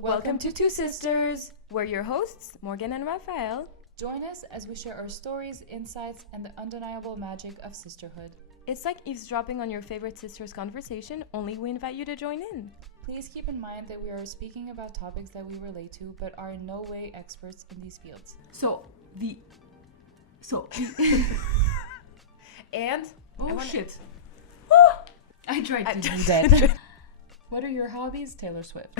Welcome to Two Sisters. We're your hosts, Morgan and Raphael. Join us as we share our stories, insights, and the undeniable magic of sisterhood. It's like eavesdropping on your favorite sister's conversation, only we invite you to join in. Please keep in mind that we are speaking about topics that we relate to, but are in no way experts in these fields. And shit. I tried to do that. What are your hobbies, Taylor Swift?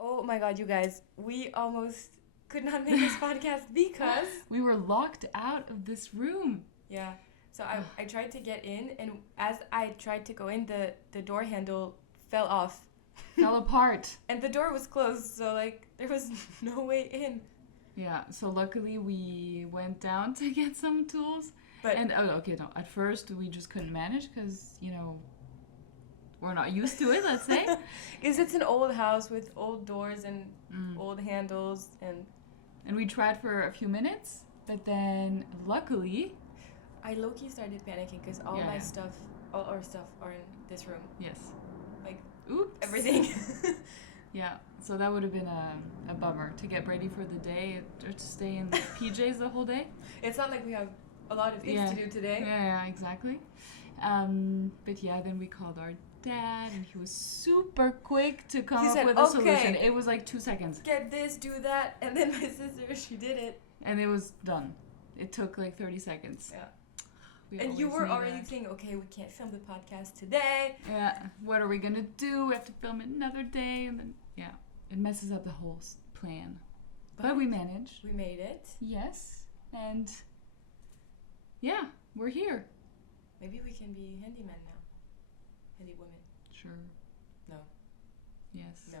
oh my god, you guys, we almost could not make this podcast because We were locked out of this room. yeah. So I tried to get in, and as I tried to go in, the door handle fell off. Fell apart. And the door was closed, so like there was no way in. Yeah, so luckily we went down to get some tools. But At first we just couldn't manage because, we're not used to it, let's say. because it's an old house with old doors and old handles, And we tried for a few minutes, but then luckily, I low-key started panicking because all Yeah, my yeah. stuff, all our stuff are in this room. yes. Like, Oops. everything. Yeah, so that would have been a bummer to get ready for the day or to stay in PJs the whole day. It's not like we have a lot of things Yeah. to do today. Yeah, exactly. But yeah, then we called our dad, and he was super quick to come He up said, with a solution. "Okay." It was like 2 seconds, Get this, do that, and then my sister, she did it. and it was done. It took like 30 seconds. Yeah. We And you always were need already that. thinking, okay, we can't film the podcast today. Yeah, what are we gonna do? We have to film it another day, and then yeah, it messes up the whole plan. But we managed. We made it. Yes, and yeah, we're here. Maybe we can be handyman now. Handy women. Sure. No. Yes. No.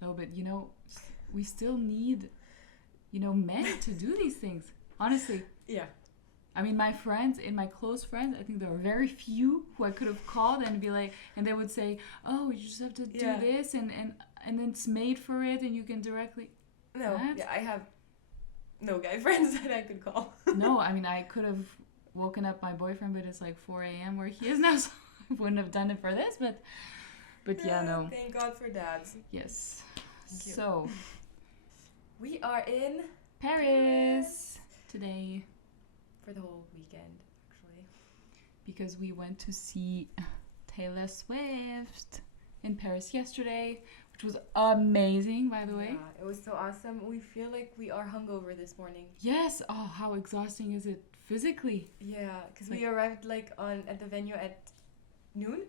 No, but we still need, men to do these things. Honestly. Yeah. I mean, my close friends, I think there are very few who I could have called and be like, and they would say, oh, you just have to do Yeah. this and then it's made for it and you can directly. No. What? Yeah, I have no guy friends that I could call. No, I mean, I could have woken up my boyfriend, but it's like 4 a.m. where he is now, so I wouldn't have done it for this, but yeah, no. Thank God for dads. Yes. Thank you. So, We are in Paris today. for the whole weekend, actually. Because we went to see Taylor Swift in Paris yesterday, which was amazing, by the way. Yeah, it was so awesome. We feel like we are hungover this morning. Yes. Oh, how exhausting is it physically? Yeah, because Like- we arrived at the venue at noon,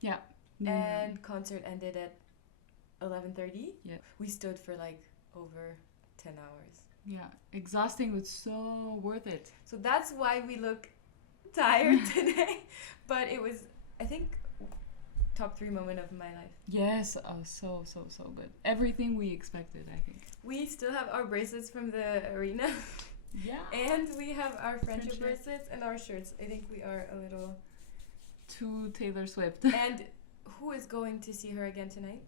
Yeah. and concert ended at 11:30. Yeah. We stood for like over 10 hours. Yeah. Exhausting, but so worth it. So that's why we look tired today. But it was, I think, top 3 moment of my life. Yes. Oh, so good. Everything we expected, I think. We still have our bracelets from the arena. Yeah. And we have our friendship Friendship. bracelets and our shirts. I think we are a little... To Taylor Swift. And who is going to see her again tonight?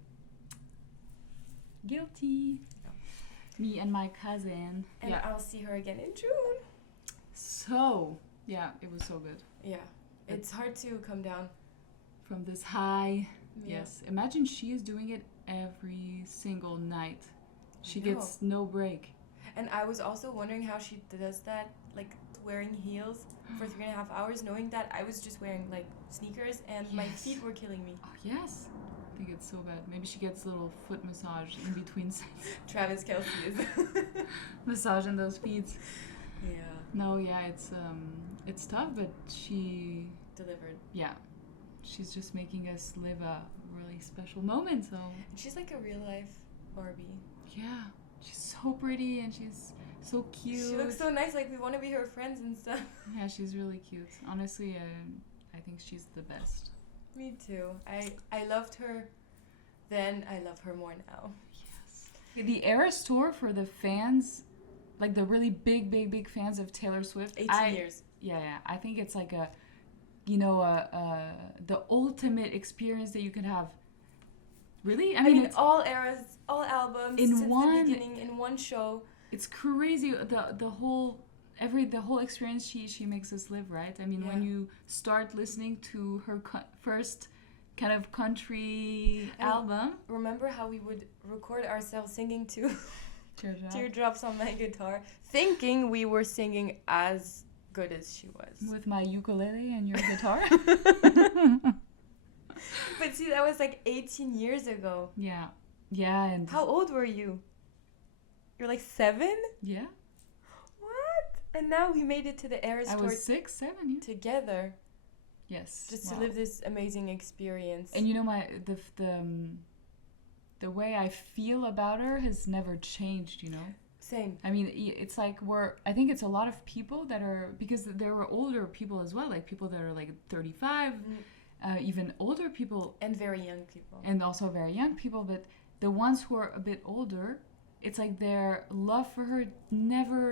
Guilty. No. Me and my cousin. And Yeah. I'll see her again in June. So, yeah, it was so good. Yeah. It's hard to come down. From this high. Yeah. Yes. Imagine she is doing it every single night. She know. gets no break. And I was also wondering how she does that, like wearing heels for 3.5 hours, knowing that I was just wearing like sneakers and my Yes. feet were killing me. Oh, yes. I think it's so bad. Maybe she gets a little foot massage in between sets. Travis Kelce is. Massaging those feet. Yeah. No, yeah, it's tough, but Delivered. she's just making us live a really special moment. So And she's like a real life Barbie. yeah, she's so pretty and she's so cute. She looks so nice, like we want to be her friends and stuff. Yeah, she's really cute. Honestly, I think she's the best. Me too. I loved her then, I love her more now. Yes. The Eras tour for the fans, like the really big fans of Taylor Swift. 18 years. Yeah. I think it's like the ultimate experience that you could have. Really? I mean all eras, all albums in since one- the beginning, in one show. it's crazy the whole experience she makes us live, right? I mean, when Yeah. you start listening to her first kind of country album, Remember how we would record ourselves singing to Teardrop, Teardrops on my guitar, thinking we were singing as good as she was. with my ukulele and your guitar. But see, that was like 18 years ago. Yeah, and How old were you? You're like 7? yeah, What? And now we made it to the Eras I tour was 6, 7. Yeah. together, Yes, just wow. to live this amazing experience. And you know, the way I feel about her has never changed. You know. Same. I mean, it's like I think it's a lot of people that are, because there were older people as well, like people that are like 35, even older people, And very young people. and also very young people. But the ones who are a bit older, it's like their love for her never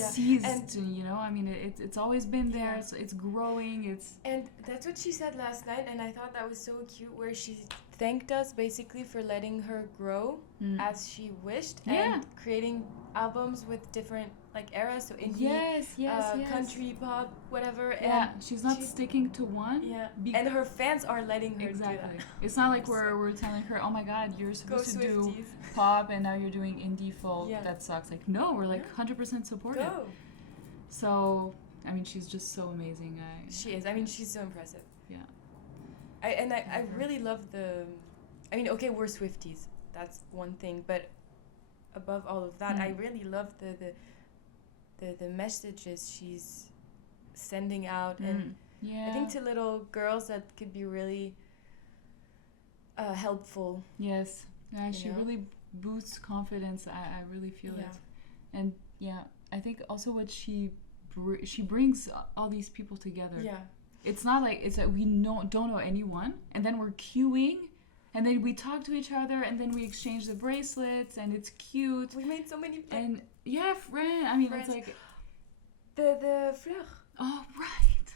Yeah, ceased. and- You know, I mean, it's always been there. Yeah. It's growing. It's And that's what she said last night, and I thought that was so cute, where she thanked us basically for letting her grow as she wished, Yeah. and creating albums with different like eras, so indie, yes. country, pop, whatever. Yeah, And she's not she's- sticking to one. yeah, Be- and her fans are letting her Exactly. do It's not like So- we're telling her, oh my god, you're that. Go supposed to do Swifties. pop and now you're doing indie folk. Yeah. That sucks. Like, no, we're like Yeah. 100% supportive. Go. So, I mean, she's just so amazing. She is. I mean, she's so impressive. Yeah. I Mhm. really love the. I mean, okay, we're Swifties. That's one thing, but above all of that, I really love the messages she's sending out, and Yeah. I think to little girls that could be really helpful. Yes. Yeah, You she know? really boosts confidence. I really feel Yeah. it. And yeah, I think also what she brings all these people together. Yeah. It's not like it's that we don't know anyone, and then we're queuing, and then we talk to each other, and then we exchange the bracelets, and it's cute. We made so many. And yeah, friend. I mean, Friends. it's like, The fleur. oh right,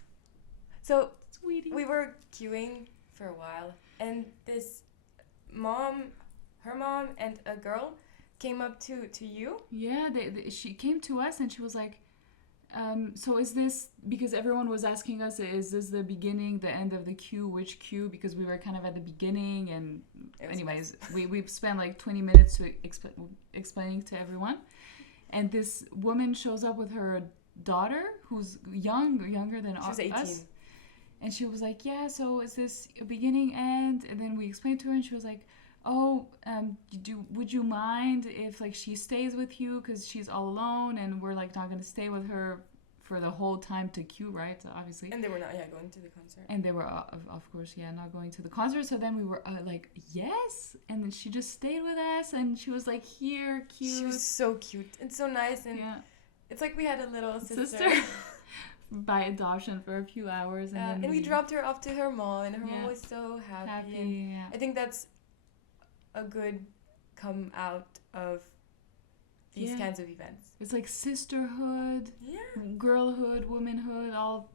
So sweetie. we were queuing for a while, and this her mom and a girl came up to you. Yeah, she came to us, and she was like, so is this, because everyone was asking us, is this the beginning, the end of the queue, which queue? Because we were kind of at the beginning, and It was anyways, we spent like 20 minutes to explaining to everyone, and this woman shows up with her daughter, who's younger than She was 18. us, and she was like, yeah, so is this a beginning, end? And then we explained to her, and she was like, oh, would you mind if like she stays with you, because she's all alone, and we're like not gonna stay with her for the whole time to queue, right? Obviously. And they were not going to the concert. And they were, of course, not going to the concert. So then we were like, yes. And then she just stayed with us, and she was like, here, cute. She was so cute and so nice, and yeah. it's like we had a little sister. By adoption for a few hours, and then we dropped her off to her mom, and her mom Yeah. was so happy. happy. And Yeah. I think that's a good come out of these Yeah. kinds of events. It's like sisterhood, Yeah. girlhood, womanhood, all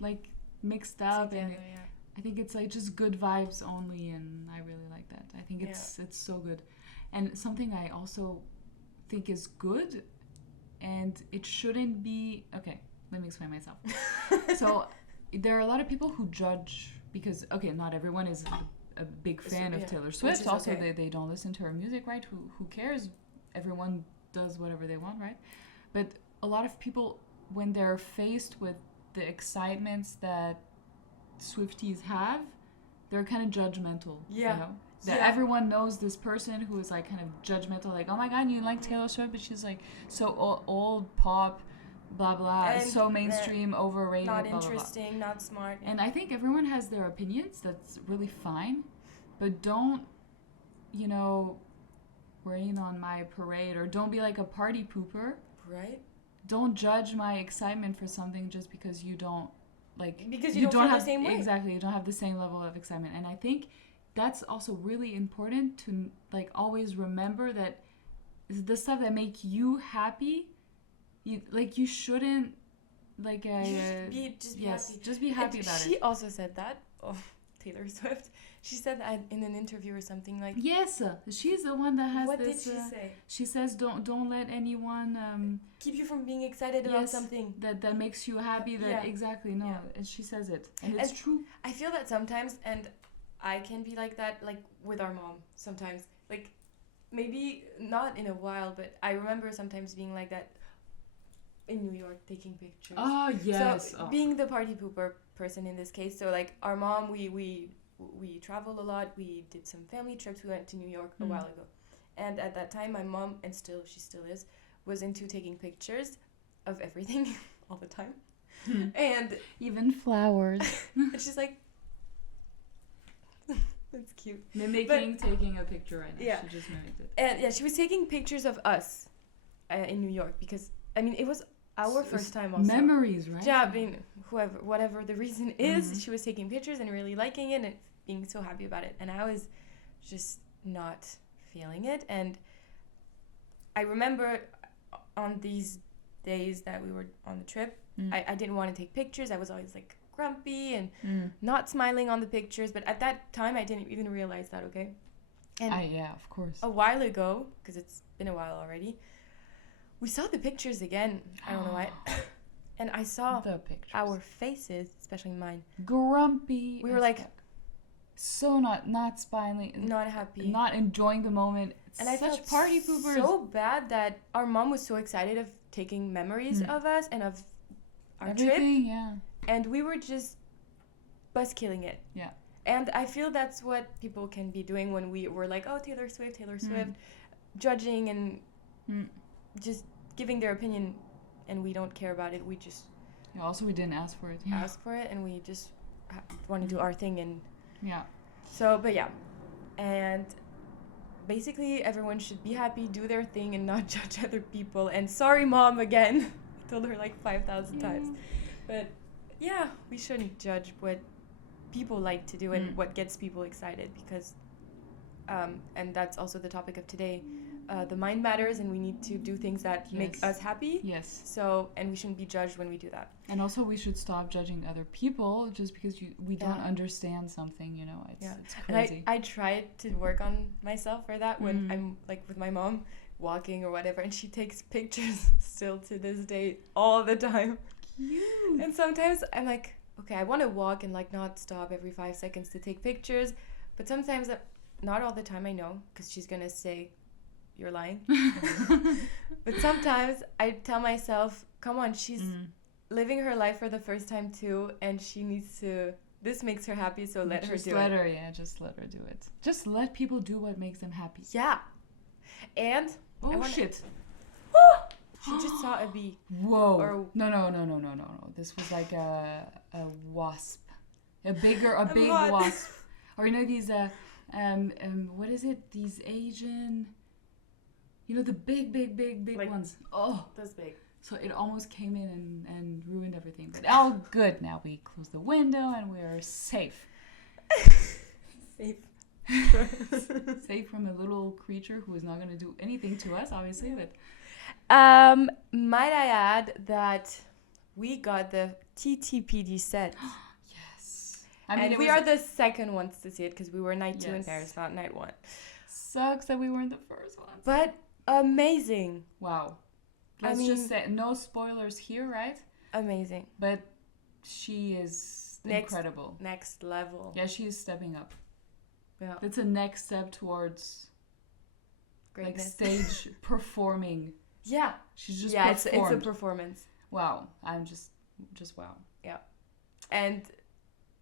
like mixed up, and Together, yeah. I think it's like just good vibes only, and I really like that. I think it's so good. And something I also think is good, and it shouldn't be, okay, let me explain myself. So there are a lot of people who judge, because okay, not everyone is a big fan of Taylor Swift. is Also, okay. they don't listen to her music, right? Who cares? Everyone does whatever they want, right? But a lot of people, when they're faced with the excitements that Swifties have, they're kind of judgmental. Yeah. You know? That Yeah. everyone knows this person who is like kind of judgmental, like, oh my god, you like Taylor Swift, but she's like so old pop, blah blah, And so mainstream, overrated, Not blah, blah, blah. interesting, not smart. And I think everyone has their opinions. That's really fine, but don't, rain on my parade, or don't be like a party pooper. Right? Don't judge my excitement for something just because you don't like. Because you don't feel have the same way. Exactly, you don't have the same level of excitement, and I think that's also really important to like always remember that the stuff that make you happy, you shouldn't like Just be yes, happy. just be happy And about she it. also said that. Oh, Taylor Swift. She said that in an interview or something like. Yes, she's the one that has What this. did she say? She says, "Don't let anyone Keep you from being excited about yes, something that makes you happy." That Yeah. exactly no, Yeah. and she says it, and it's And- true. I feel that sometimes, and I can be like that, like with our mom sometimes. Like, maybe not in a while, but I remember sometimes being like that in New York, taking pictures. Oh yes. So being the party pooper person in this case, so like our mom, we travel a lot. We did some family trips. We went to New York a while ago, and at that time, my mom, and she still is, was into taking pictures of everything all the time, and Even flowers. she's like, that's cute. Mimicking taking a picture right now. Yeah. She just mimicked it. And yeah, she was taking pictures of us in New York because I mean it was our first time also. Memories, right? Yeah, I mean whatever the reason is, she was taking pictures and really liking it and being so happy about it, and I was just not feeling it. And I remember on these days that we were on the trip, I didn't want to take pictures. I was always like grumpy and not smiling on the pictures, but at that time I didn't even realize that, okay? And yeah, of course. a while ago, because it's been a while already, we saw the pictures again. I don't know why. And I saw The pictures. our faces, especially mine. Grumpy. We were as like, fuck. So not smiling, not happy. not enjoying the moment. And I Such felt party poopers. so bad that our mom was so excited of taking memories of us and of our trip. Everything, yeah. And we were just buzzkilling it. Yeah. And I feel that's what people can be doing when we were like, oh, Taylor Swift, judging and just giving their opinion, and we don't care about it. We just Yeah, also, we didn't ask for it. Yeah. ask for it, and we just want to do our thing. And Yeah. so, but yeah. And basically, everyone should be happy, do their thing, and not judge other people. And sorry, Mom, again. I told her like 5,000 times. But yeah, we shouldn't judge what people like to do and what gets people excited, because and that's also the topic of today. The mind matters, and we need to do things that make Yes. us happy. Yes. So, and we shouldn't be judged when we do that. And also, we should stop judging other people just because we don't Yeah. understand something, you know. It's, Yeah. it's And crazy. I tried to work on myself for that when I'm like with my mom walking or whatever, and she takes pictures still to this day all the time. Cute. And sometimes I'm like, okay, I want to walk and like not stop every 5 seconds to take pictures, but sometimes, not all the time, I know, because she's gonna say, you're lying. But sometimes I tell myself, come on, she's living her life for the first time too, and she needs to. This makes her happy, so let her Just do let it. her, yeah, just let her do it. Just let people do what makes them happy. Yeah. And Oh, wanna- shit. she just saw a bee. Whoa. Or- No. This was like a wasp. A big hot. wasp. Or you know these what is it? These Asian, you know, the big Like- ones. Oh, That's big. so it almost came in and ruined everything. But all good. Now we close the window and we are safe. Safe. Safe from a little creature who is not going to do anything to us, obviously. But Might I add that we got the TTPD set. yes, I mean And it we was- are the second ones to see it, because we were night 2 in Yes. Paris, not night 1. sucks that we weren't the first ones. But amazing. Wow. I Let's mean- just say no spoilers here, right? Amazing. But she is incredible. Next level. Yeah, she is stepping up. Yeah. That's a next step towards like Greatness. stage performing. Yeah. She's just Yeah, it's a performed. performance. Wow, I'm just wow. And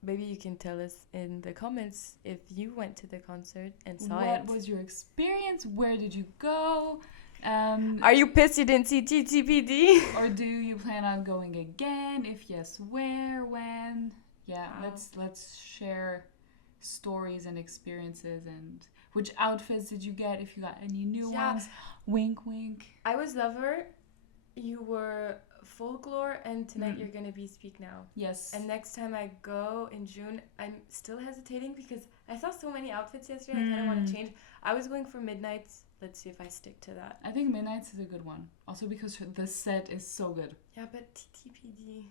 maybe you can tell us in the comments if you went to the concert and saw What it. was your experience? Where did you go? Are you pissed you didn't see TTPD? Or do you plan on going again? If yes, where, when? Yeah, Wow. let's share stories and experiences, and which outfits did you get, if you got any new Yeah. ones. Wink wink. I was Lover. You were Folklore, and tonight you're gonna be Speak Now. Yes. And next time I go in June, I'm still hesitating because I saw so many outfits yesterday. I kind of want to change. I was going for Midnights. Let's see if I stick to that. I think Midnights is a good one. Also because the set is so good. Yeah, but TTPD.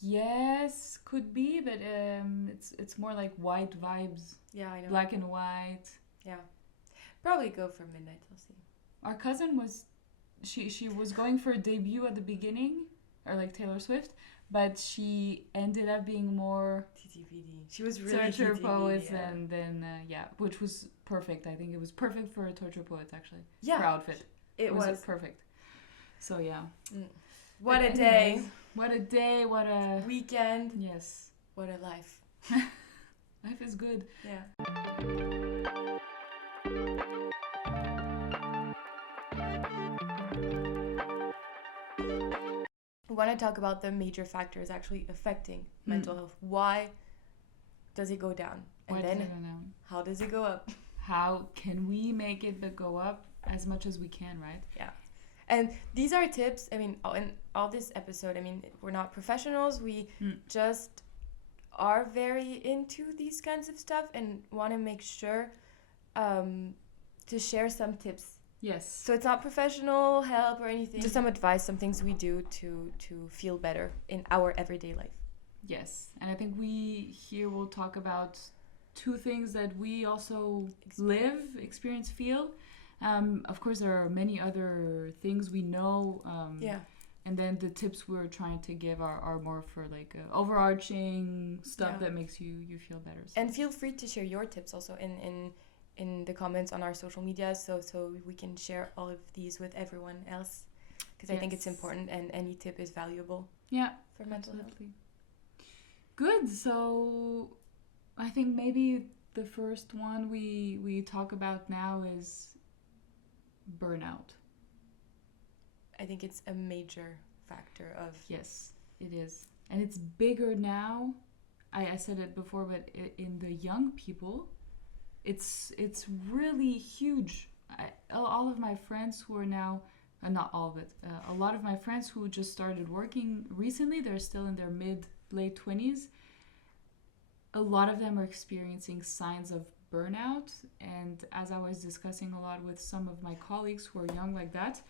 Yes, could be, but it's more like white vibes, Yeah, I know. black and white. Yeah. Probably go for midnight. I'll see. Our cousin was, she was going for a debut at the beginning, or like Taylor Swift, but she ended up being more TTVD. She was really torture TTVD, poets, yeah. and then yeah, which was perfect. I think it was perfect for a torture poet actually. Yeah. Her outfit. It was. Perfect. So yeah. What But a day. anyways, what a day. What a Weekend. yes. What a life. Life is good. Yeah. We want to talk about the major factors actually affecting mental health. Why does it go down? And Why then does it go down? how does it go up? How can we make it go up as much as we can, right? Yeah. And these are tips. I mean, in all this episode, I mean, we're not professionals. We just are very into these kinds of stuff and want to make sure to share some tips. Yes. So it's not professional help or anything. Just some advice, some things we do to feel better in our everyday life. Yes. And I think we here will talk about two things that we also experience, feel. Of course, there are many other things we know. Yeah. And then the tips we're trying to give are more for like overarching stuff that makes you feel better. So. And feel free to share your tips also in the comments on our social media, so we can share all of these with everyone else, because I think it's important, and any tip is valuable. Yeah. For mental health. Good. So I think maybe the first one we talk about now is burnout. I think it's a major factor of... Yes, it is. And it's bigger now. I said it before, but in the young people, it's really huge. All of my friends who are now, not all of it, a lot of my friends who just started working recently, they're still in their late 20s. A lot of them are experiencing signs of burnout. And as I was discussing a lot with some of my colleagues who are young like that,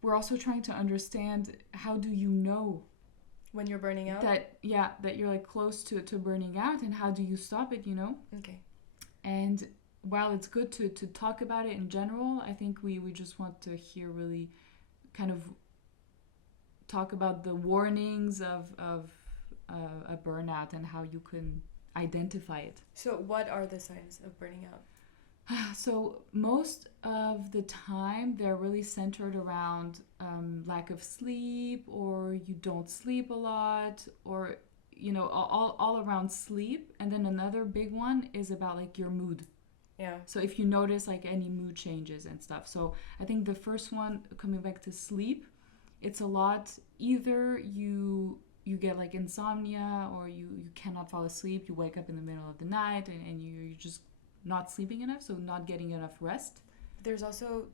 we're also trying to understand, how do you know when you're burning out? that you're like close to burning out, and how do you stop it, Okay. And while it's good to talk about it in general, I think we just want to here really kind of talk about the warnings of a burnout and how you can identify it. So what are the signs of burning out? So most of the time they're really centered around lack of sleep, or you don't sleep a lot, or all around sleep. And then another big one is about like your mood. Yeah. So if you notice like any mood changes and stuff. So I think the first one, coming back to sleep, it's a lot, either you get like insomnia, or you cannot fall asleep, you wake up in the middle of the night, and you're just not sleeping enough, so not getting enough rest. There's also,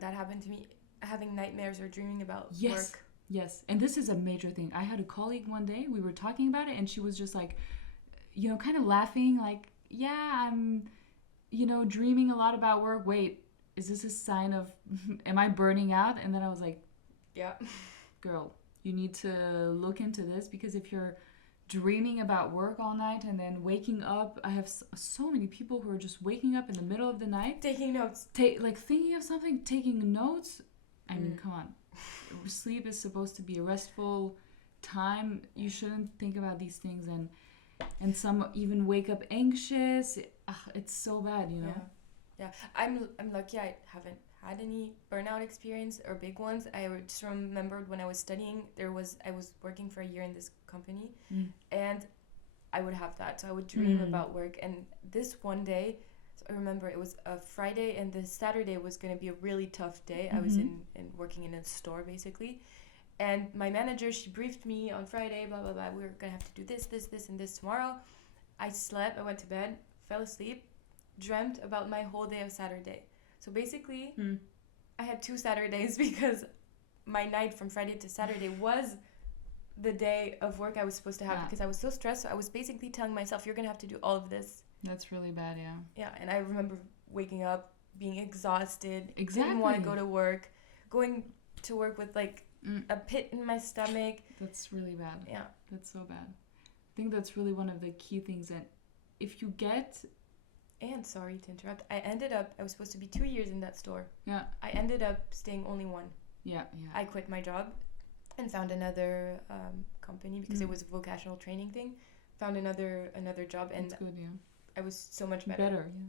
that happened to me, having nightmares or dreaming about work. Yes, and this is a major thing. I had a colleague one day, we were talking about it, and she was just like, kind of laughing, like, yeah, I'm, dreaming a lot about work. Wait, is this a sign of, am I burning out? And then I was like, yeah, girl, you need to look into this, because if you're dreaming about work all night and then waking up, I have so many people who are just waking up in the middle of the night, taking notes, like thinking of something, taking notes. I mean, come on. Sleep is supposed to be a restful time. You shouldn't think about these things, and some even wake up anxious. It's so bad, Yeah. I'm lucky I haven't had any burnout experience or big ones. I just remembered when I was studying, I was working for a year in this company, and I would have that. So I would dream about work, and this one day, so I remember it was a Friday, and the Saturday was going to be a really tough day. I was in working in a store basically, and my manager, she briefed me on Friday, blah blah blah, we were gonna have to do this and this tomorrow. I slept, I went to bed, fell asleep, dreamt about my whole day of Saturday. So basically, I had 2 Saturdays, because my night from Friday to Saturday was the day of work I was supposed to have, because I was so stressed. So I was basically telling myself, you're going to have to do all of this. That's really bad, yeah. Yeah, and I remember waking up, being exhausted, Exactly. didn't want to go to work, going to work with like a pit in my stomach. That's really bad. Yeah. That's so bad. I think that's really one of the key things. And if you get... And sorry to interrupt, I was supposed to be 2 years in that store. Yeah. I ended up staying only 1. Yeah. I quit my job and found another company because it was a vocational training thing. Found another job, and That's good, yeah. I was so much better. Yeah.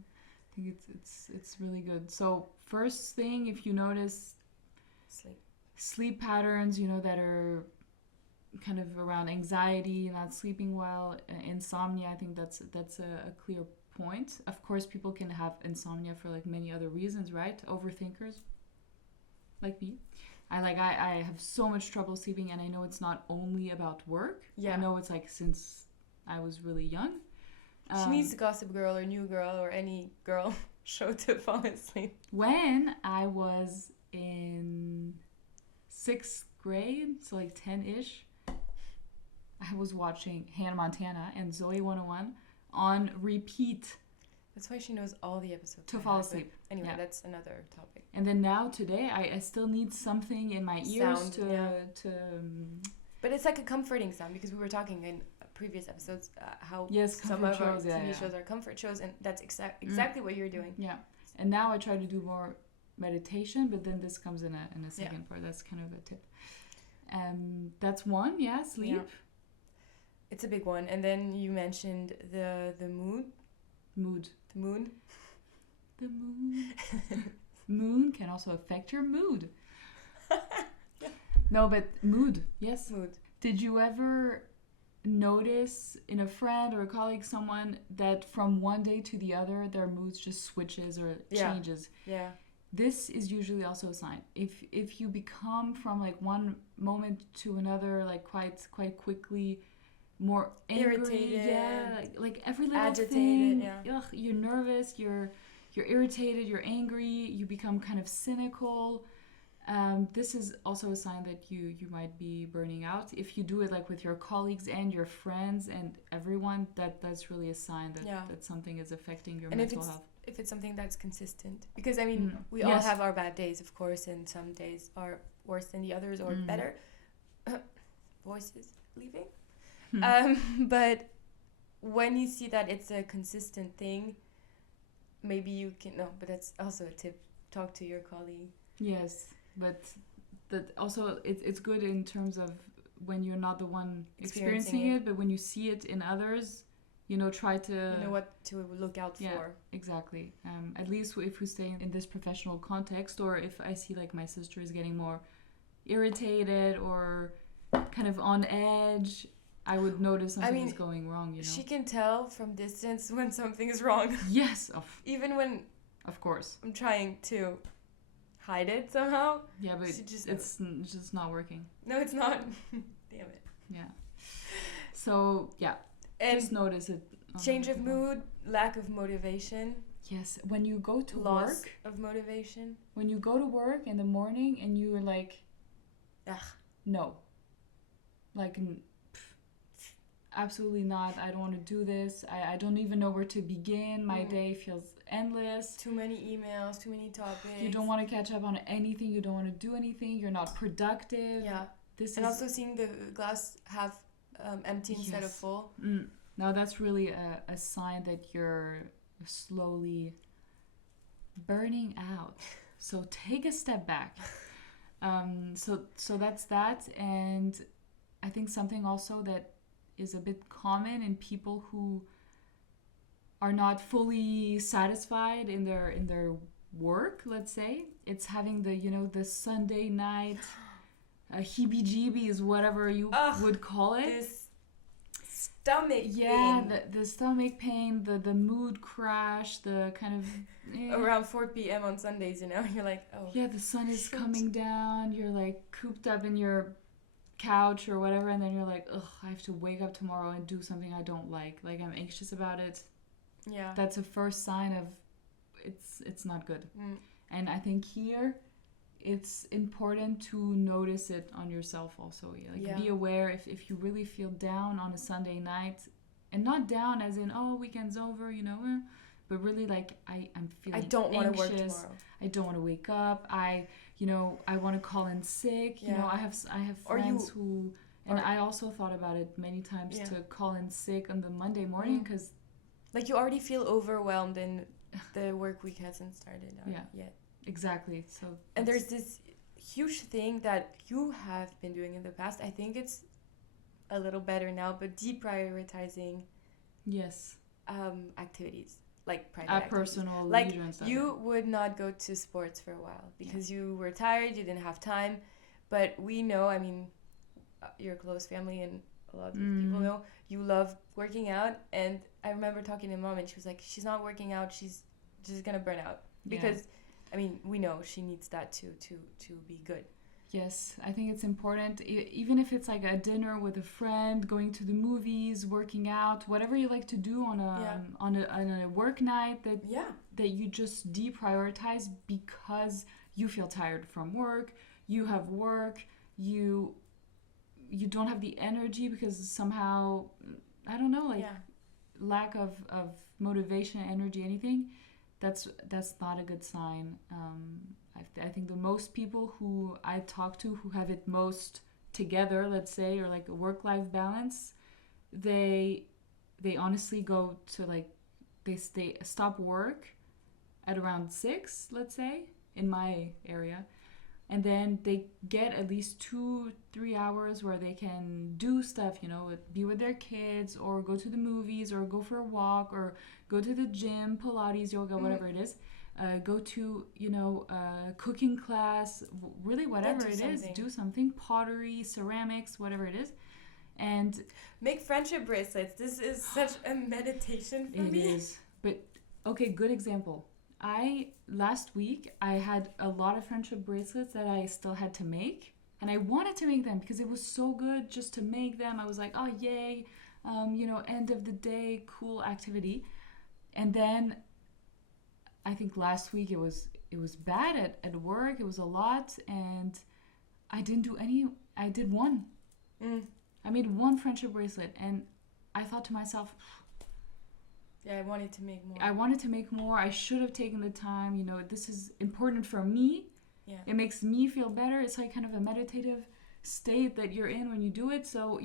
I think it's really good. So first thing, if you notice sleep patterns, you know, that are kind of around anxiety, not sleeping well, insomnia, I think that's a clear point. Of course, people can have insomnia for like many other reasons, right? Overthinkers, like me. I have so much trouble sleeping, and I know it's not only about work. Yeah. I know it's like since I was really young. She needs Gossip Girl or New Girl or any girl show to fall asleep. When I was in 6th grade, so like 10-ish, I was watching Hannah Montana and Zoe 101 on repeat. That's why she knows all the episodes. To fall asleep. Anyway, Yeah. That's another topic. And then now, today, I still need something in my ears to But it's like a comforting sound, because we were talking in previous episodes how Yes, some comfort of our shows, TV yeah. shows are comfort shows, and that's exactly what you're doing. Yeah. And now I try to do more meditation, but then this comes in a second part. That's kind of a tip. That's one, yeah, sleep. Yeah. It's a big one. And then you mentioned the mood. Mood. The moon. The moon. Moon can also affect your mood. No, but mood, yes. Mood. Did you ever notice in a friend or a colleague, someone that from one day to the other, their moods just switches or changes? Yeah. This is usually also a sign. If you become from like one moment to another, like quite quickly, more angry, irritated, like every little agitated, thing, ugh, you're nervous, you're irritated, you're angry, you become kind of cynical. This is also a sign that you might be burning out. If you do it like with your colleagues and your friends and everyone, that's really a sign that something is affecting your mental health. If it's something that's consistent, because I mean we all have our bad days, of course, and some days are worse than the others or better. Voices leaving. But when you see that it's a consistent thing, maybe you can but that's also a tip. Talk to your colleague. Yes, but that also it's good in terms of when you're not the one experiencing it, but when you see it in others, try to... You know what to look out for. Yeah, exactly. At least if we stay in this professional context, or if I see like my sister is getting more irritated or kind of on edge, I would notice something is going wrong, She can tell from distance when something is wrong. Yes. Even when... Of course. I'm trying to hide it somehow. Yeah, but it's just not working. No, it's not. Damn it. Yeah. So, yeah. And just notice it. Change of mood, lack of motivation. Yes, when you go to loss work. Of motivation. When you go to work in the morning and you're like, no. Like, absolutely not. I don't want to do this. I don't even know where to begin. My day feels endless. Too many emails, too many topics. You don't want to catch up on anything. You don't want to do anything. You're not productive. Yeah. Also seeing the glass half empty instead of full. Now that's really a sign that you're slowly burning out. So take a step back. So that's that. And I think something also that is a bit common in people who are not fully satisfied in their work, let's say, it's having the Sunday night heebie-jeebies, whatever you would call it. This stomach pain. The stomach pain, the mood crash, the kind of... Around 4 p.m. on Sundays, you're like, oh. Yeah, the sun is coming down, you're like cooped up in your couch or whatever, and then you're like, ugh, I have to wake up tomorrow and do something I don't like I'm anxious about it. Yeah, that's a first sign of it's not good. And I think here it's important to notice it on yourself also. Be aware if you really feel down on a Sunday night, and not down as in weekend's over, but really like I'm feeling I don't want to work anxious. tomorrow. I don't want to wake up. I want to call in sick. Yeah. I have Or friends who, and or- I also thought about it many times Yeah. to call in sick on the Monday morning because Like you already feel overwhelmed and the work week hasn't started yet. exactly. So And that's- there's this huge thing that you have been doing in the past. I think it's a little better now, but deprioritizing yes, activities like private at activities. personal Like leisure and stuff. you would not go to sports for a while because you were tired, you didn't have time. But we know, I mean, your close family and a lot of people know you love working out. And I remember talking to mom, and she was like, "She's not working out. She's just gonna burn out because, I mean, we know she needs that to be good." Yes, I think it's important, even if it's like a dinner with a friend, going to the movies, working out, whatever you like to do on a work night, that you just deprioritize because you feel tired from work, you have work, you don't have the energy because somehow, I don't know, like lack of motivation, energy, anything. That's not a good sign. I think the most people who I talk to who have it most together, let's say, or like a work-life balance, they honestly go to like they stop work at around 6, let's say, in my area, and then they get at least 2-3 hours where they can do stuff, be with their kids or go to the movies or go for a walk or go to the gym, Pilates, yoga, whatever it is. Go to cooking class, really whatever it is, do something, pottery, ceramics, whatever it is, and make friendship bracelets. This is such a meditation for me. It is, but okay, good example. Last week I had a lot of friendship bracelets that I still had to make, and I wanted to make them because it was so good just to make them. I was like, oh yay, end of the day, cool activity, and then I think last week it was bad at work. It was a lot, and I didn't do any. I did one. I made one friendship bracelet, and I thought to myself, I wanted to make more. I wanted to make more. I should have taken the time. This is important for me. Yeah. It makes me feel better. It's like kind of a meditative state that you're in when you do it. So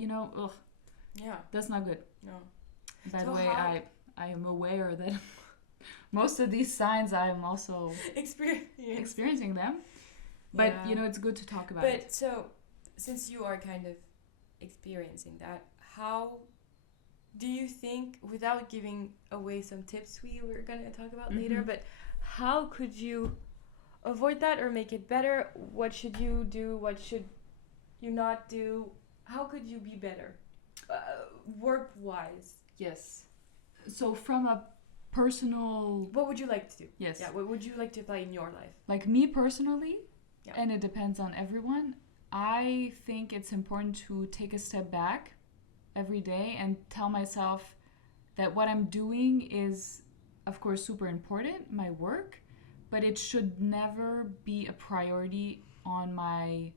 that's not good. No. By the way, I am aware that most of these signs I am also experiencing them, but it's good to talk about it. But so, since you are kind of experiencing that, how do you think, without giving away some tips we were gonna talk about later, but how could you avoid that or make it better? What should you do? What should you not do? How could you be better, work-wise? Yes. So from a personal... What would you like to do? Yes. Yeah, what would you like to apply in your life? Like me personally, and it depends on everyone, I think it's important to take a step back every day and tell myself that what I'm doing is, of course, super important, my work, but it should never be a priority on my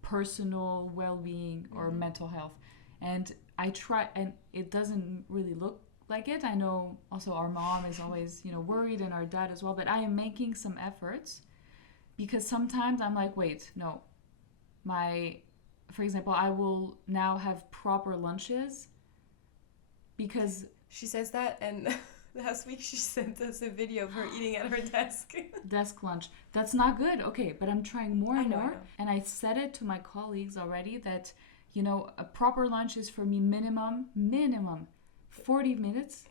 personal well-being or mental health. And I try, and it doesn't really look like it. I know also our mom is always, worried, and our dad as well, but I am making some efforts because sometimes I'm like, wait, no. For example, I will now have proper lunches because... She says that, and last week she sent us a video of her eating at her desk. Desk lunch. That's not good. Okay, but I'm trying more and more. I know. And I said it to my colleagues already that, a proper lunch is for me minimum 40 minutes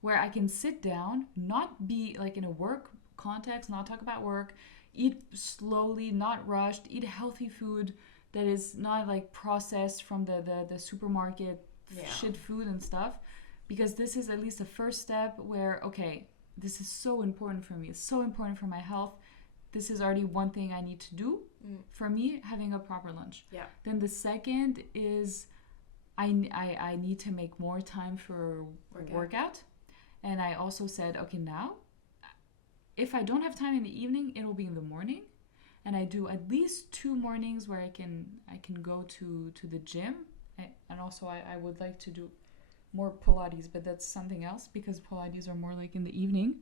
where I can sit down, not be like in a work context, not talk about work, eat slowly, not rushed, eat healthy food that is not like processed from the supermarket shit food and stuff, because this is at least the first step where, okay, this is so important for me, it's so important for my health, this is already one thing I need to do for me, having a proper lunch. Then the second is I need to make more time for workout. And I also said, okay, now if I don't have time in the evening, it will be in the morning. And I do at least 2 mornings where I can go to the gym. And also I would like to do more Pilates, but that's something else because Pilates are more like in the evening.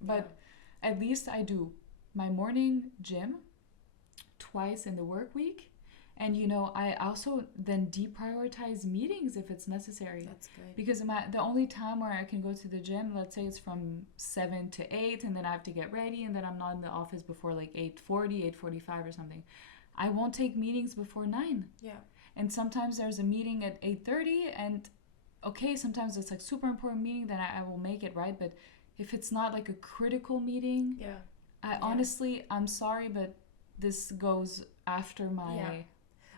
But at least I do my morning gym twice in the work week. And, you know, I also then deprioritize meetings if it's necessary. That's good. Because the only time where I can go to the gym, let's say it's from 7 to 8, and then I have to get ready, and then I'm not in the office before like 8:40, 8:45 or something. I won't take meetings before 9. Yeah. And sometimes there's a meeting at 8:30, and okay, sometimes it's like super important meeting, then I will make it, right? But if it's not like a critical meeting, honestly, I'm sorry, but this goes after my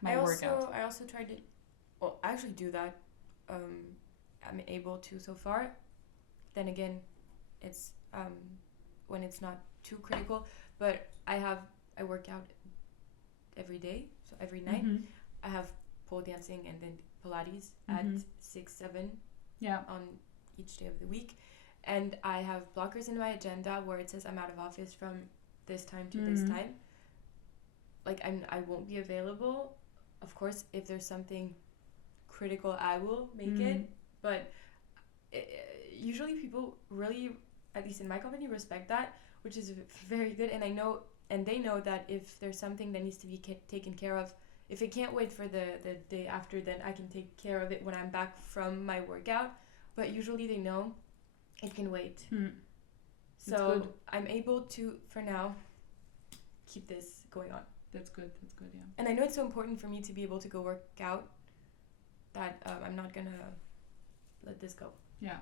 workout. I also tried to, well, I actually do that. I'm able to so far. Then again, it's when it's not too critical. But I work out every day, so every night. I have pole dancing and then Pilates at 6, 7 on each day of the week. And I have blockers in my agenda where it says I'm out of office from this time to this time. Like, I won't be available. Of course, if there's something critical, I will make it. But usually people really, at least in my company, respect that, which is very good. And they know that if there's something that needs to be taken care of, if it can't wait for the day after, then I can take care of it when I'm back from my workout. But usually they know it can wait. So I'm able to, for now, keep this going on. That's good, yeah. And I know it's so important for me to be able to go work out that I'm not going to let this go. Yeah.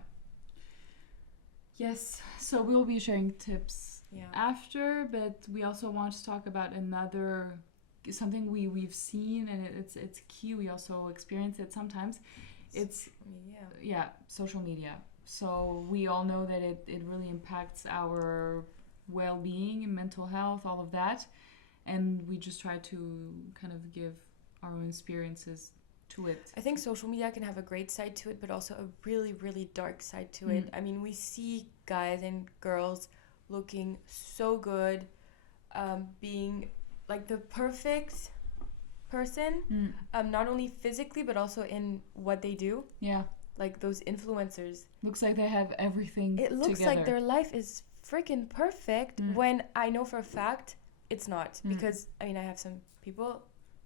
Yes, so we'll be sharing tips after, but we also want to talk about something we've seen, and it's key. We also experience it sometimes. It's social media. So we all know that it really impacts our well-being, mental health, all of that. And we just try to kind of give our own experiences to it. I think social media can have a great side to it, but also a really, really dark side to it. I mean, we see guys and girls looking so good, being like the perfect person, not only physically, but also in what they do. Yeah. Like those influencers. Looks like they have everything It looks together. like their life is freaking perfect when I know for a fact it's not. Because, I mean, I have some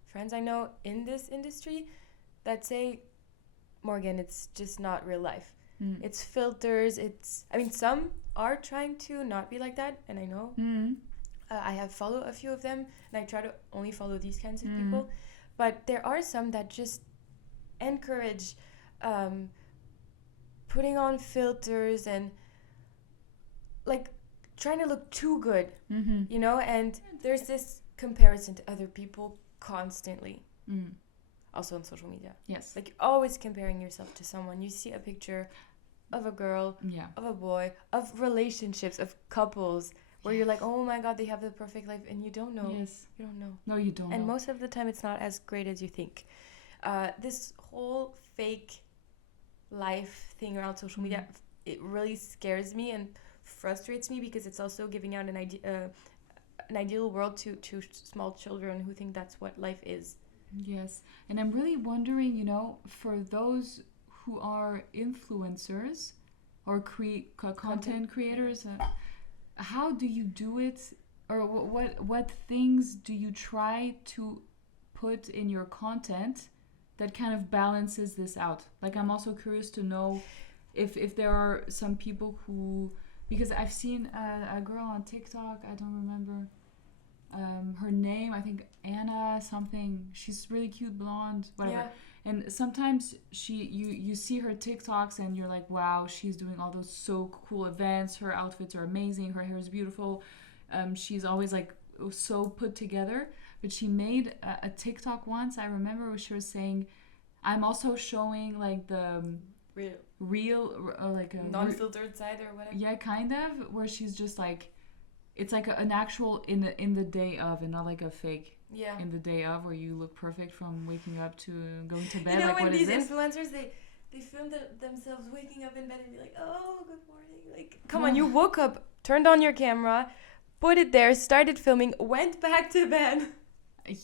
friends I know in this industry that say, Morgan, it's just not real life. It's filters. Some are trying to not be like that, and I know. I have followed a few of them, and I try to only follow these kinds of people. But there are some that just encourage putting on filters and like trying to look too good, you know, and there's this comparison to other people constantly. Also on social media. Yes. Like always comparing yourself to someone. You see a picture of a girl, of a boy, of relationships, of couples where you're like, oh my God, they have the perfect life, and you don't know. Yes. You don't know. No, you don't and know. most of the time it's not as great as you think. This whole fake life thing around social media, it really scares me and frustrates me because it's also giving out an ideal world to small children who think that's what life is. Yes, and I'm really wondering, you know, for those who are influencers or content creators, how do you do it, or what things do you try to put in your content that kind of balances this out? Like, I'm also curious to know if there are some people who, because I've seen a girl on TikTok, I don't remember her name, I think Anna something, she's really cute, blonde, whatever. And sometimes you see her TikToks and you're like, wow, she's doing all those so cool events, her outfits are amazing, her hair is beautiful, she's always like so put together. But she made a TikTok once, I remember, where she was saying, I'm also showing like the real like a non-filtered side or whatever. Yeah, kind of, where she's just like, it's like an actual in the day of, and not like a fake in the day of, where you look perfect from waking up to going to bed. You know, like, when what these is this? influencers, they film themselves waking up in bed and be like, oh, good morning. Like, come on, you woke up, turned on your camera, put it there, started filming, went back to bed.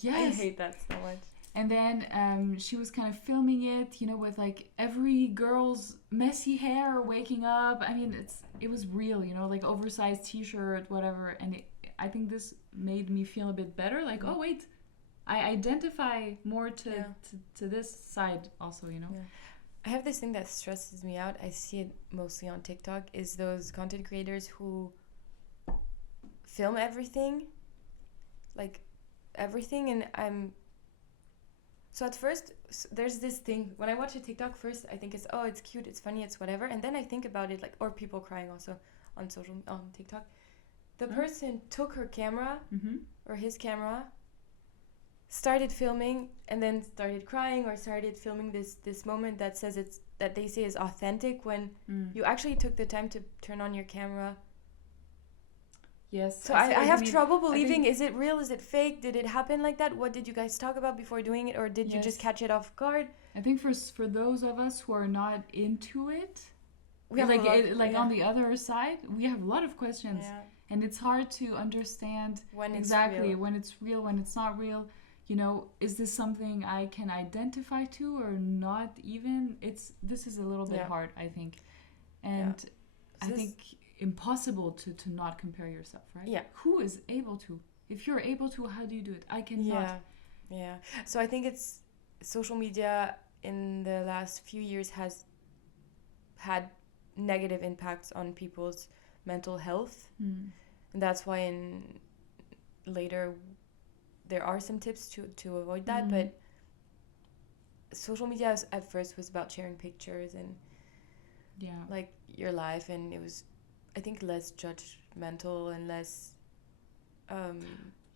Yes. I hate that so much. And then she was kind of filming it, you know, with like every girl's messy hair waking up. I mean, it was real, you know, like oversized t-shirt, whatever. And I think this made me feel a bit better. Like, oh wait, I identify more to this side also, you know. Yeah. I have this thing that stresses me out. I see it mostly on TikTok. Is those content creators who film everything, like everything, and so at first, there's this thing, when I watch a TikTok first, I think it's, oh, it's cute, it's funny, it's whatever. And then I think about it, like, or people crying also on TikTok. The person took her camera, or his camera, started filming, and then started crying, or started filming this moment that they say is authentic, when you actually took the time to turn on your camera. Yes. So I have trouble believing, is it real? Is it fake? Did it happen like that? What did you guys talk about before doing it? Or did you just catch it off guard? I think for those of us who are not into it, we have on the other side, we have a lot of questions. Yeah. And it's hard to understand when it's real, when it's not real. You know, is this something I can identify to or not even? This is a little bit hard, I think. And I think impossible to not compare yourself, right? Yeah. Who is able to? If you're able to, how do you do it? I cannot. Yeah. So I think it's social media in the last few years has had negative impacts on people's mental health. And that's why later there are some tips to avoid that. But social media at first was about sharing pictures and like your life, and it was, I think, less judgmental and less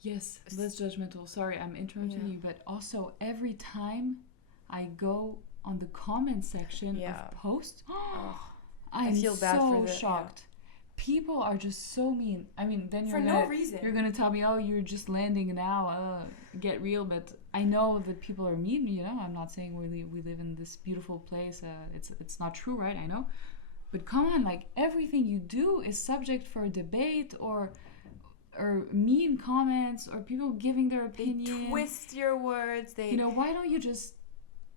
yes, less judgmental. Sorry, I'm interrupting you, but also every time I go on the comment section of posts, I feel bad for shocked. People are just so mean. I mean, then no reason. You're gonna tell me, oh, you're just landing now. Get real. But I know that people are mean. You know, I'm not saying we live in this beautiful place. It's not true, right? I know. But come on, like everything you do is subject for debate or mean comments or people giving their opinion. They twist your words. You know, why don't you just,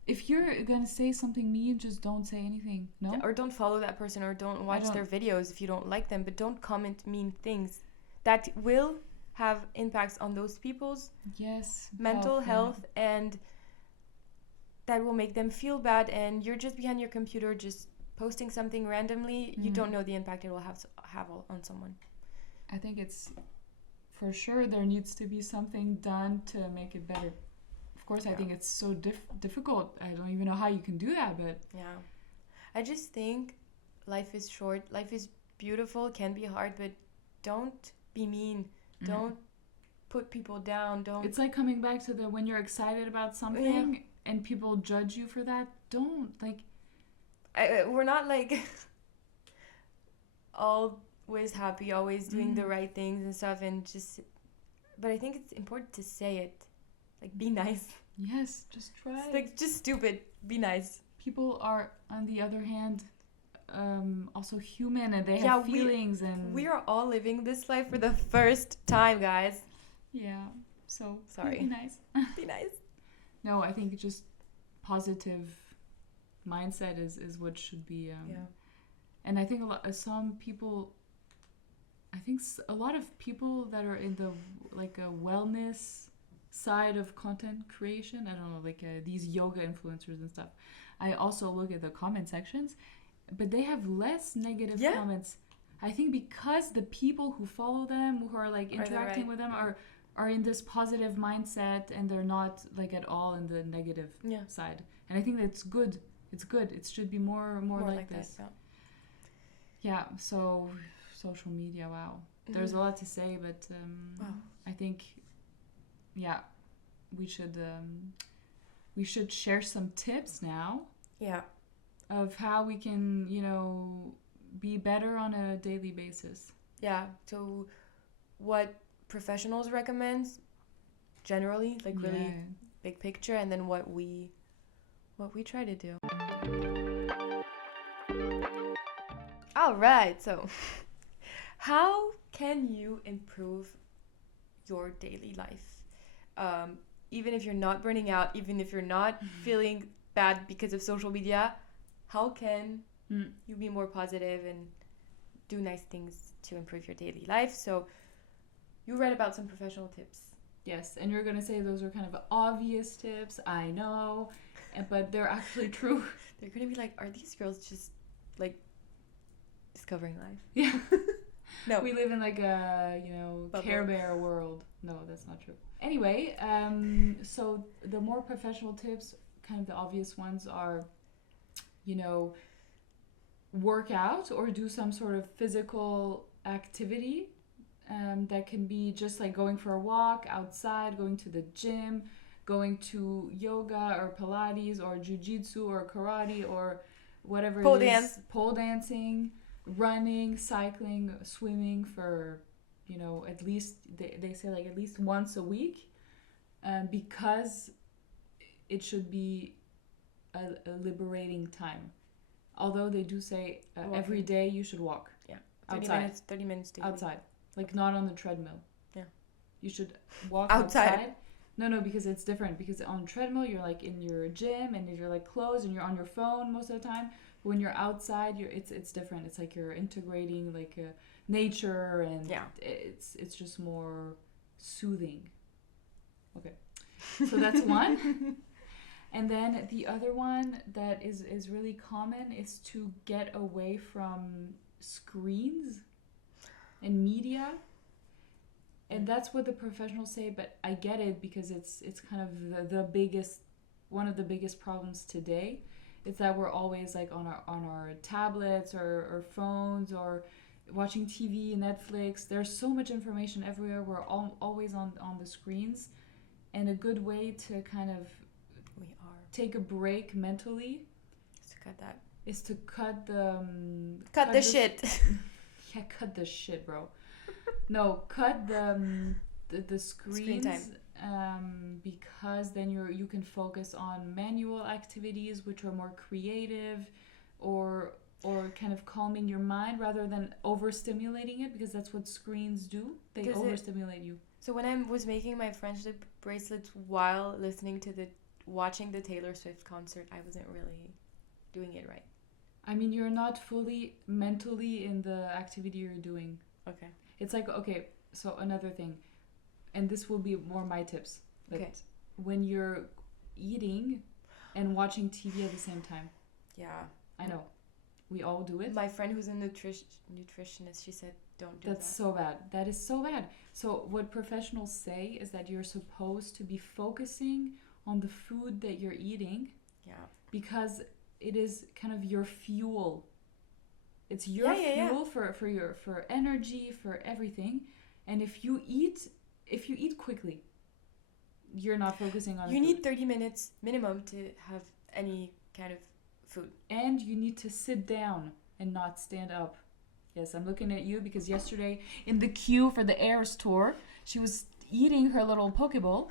if you're gonna say something mean, just don't say anything. No? Or don't follow that person, or don't watch their videos if you don't like them. But don't comment mean things that will have impacts on those people's mental health, and that will make them feel bad. And you're just behind your computer, just posting something randomly. You don't know the impact it will have on someone. I think it's for sure there needs to be something done to make it better. Of course, I think it's so difficult. I don't even know how you can do that, but I just think life is short. Life is beautiful. Can be hard, but don't be mean. Don't put people down. Don't. It's like coming back to when you're excited about something and people judge you for that. Don't we're not like always happy, always doing the right things and stuff, and but I think it's important to say it. Like, be nice. Yes, just try. It's like, just stupid. Be nice. People are, on the other hand, also human, and they have feelings. We are all living this life for the first time, guys. Yeah. So, sorry. Be nice. Be nice. No, I think just positive mindset is what should be. And I think a lot of people that are in the a wellness side of content creation, I don't know, these yoga influencers and stuff, I also look at the comment sections, but they have less negative comments. I think because the people who follow them, who are interacting with them, are in this positive mindset, and they're not at all in the negative side. And I think that's good. It's good. It should be more like this. Yeah. So social media. Wow. There's a lot to say, but I think, we should share some tips now. Yeah. Of how we can, be better on a daily basis. Yeah. So, what professionals recommend, generally, really big picture, and then what we try to do. All right. So, how can you improve your daily life? even if you're not burning out, even if you're not feeling bad because of social media, how can you be more positive and do nice things to improve your daily life? So you read about some professional tips. Yes, and you're gonna say those are kind of obvious tips. I know, but they're actually true. They're gonna be like, are these girls just like discovering life? Yeah. No. We live in like a, you know, Bubble. Care Bear world. No, that's not true. Anyway, so the more professional tips, kind of the obvious ones are, you know, work out or do some sort of physical activity. That can be just like going for a walk outside, going to the gym, going to yoga or Pilates or jiu-jitsu or karate or whatever Pole it is. dance. Pole dancing, running, cycling, swimming for, you know, at least, they say like at least once a week, because it should be a liberating time. Although they do say every day you should walk. Yeah. 30 minutes daily. Outside. Like not on the treadmill. Yeah. You should walk Outside. outside. No, because it's different. Because on treadmill, you're like in your gym and you're like closed and you're on your phone most of the time. But when you're outside, it's different. It's like you're integrating like nature and it's just more soothing. Okay, so that's one. And then the other one that is really common is to get away from screens and media. And that's what the professionals say, but I get it because it's kind of the biggest, one of the biggest problems today. It's that we're always like on our tablets or phones or watching TV, Netflix. There's so much information everywhere. We're always on the screens. And a good way to kind of take a break mentally is to cut the shit. Yeah, cut the shit, bro. No, cut the screens, Screen time. because then you can focus on manual activities which are more creative or kind of calming your mind rather than overstimulating it, because that's what screens do. They overstimulate you. So when I was making my friendship bracelets while watching the Taylor Swift concert, I wasn't really doing it right. I mean, you're not fully mentally in the activity you're doing. Okay. It's like, okay, so another thing, and this will be more my tips. But okay. When you're eating and watching TV at the same time. Yeah. I know. We all do it. My friend who's a nutritionist, she said, don't do that. That's so bad. That is so bad. So what professionals say is that you're supposed to be focusing on the food that you're eating. Yeah. Because it is kind of your fuel. It's your fuel for energy, for everything. And if you eat quickly, you're not focusing on You need 30 minutes minimum to have any kind of food. And you need to sit down and not stand up. Yes, I'm looking at you because yesterday in the queue for the Eras tour, she was eating her little Pokeball,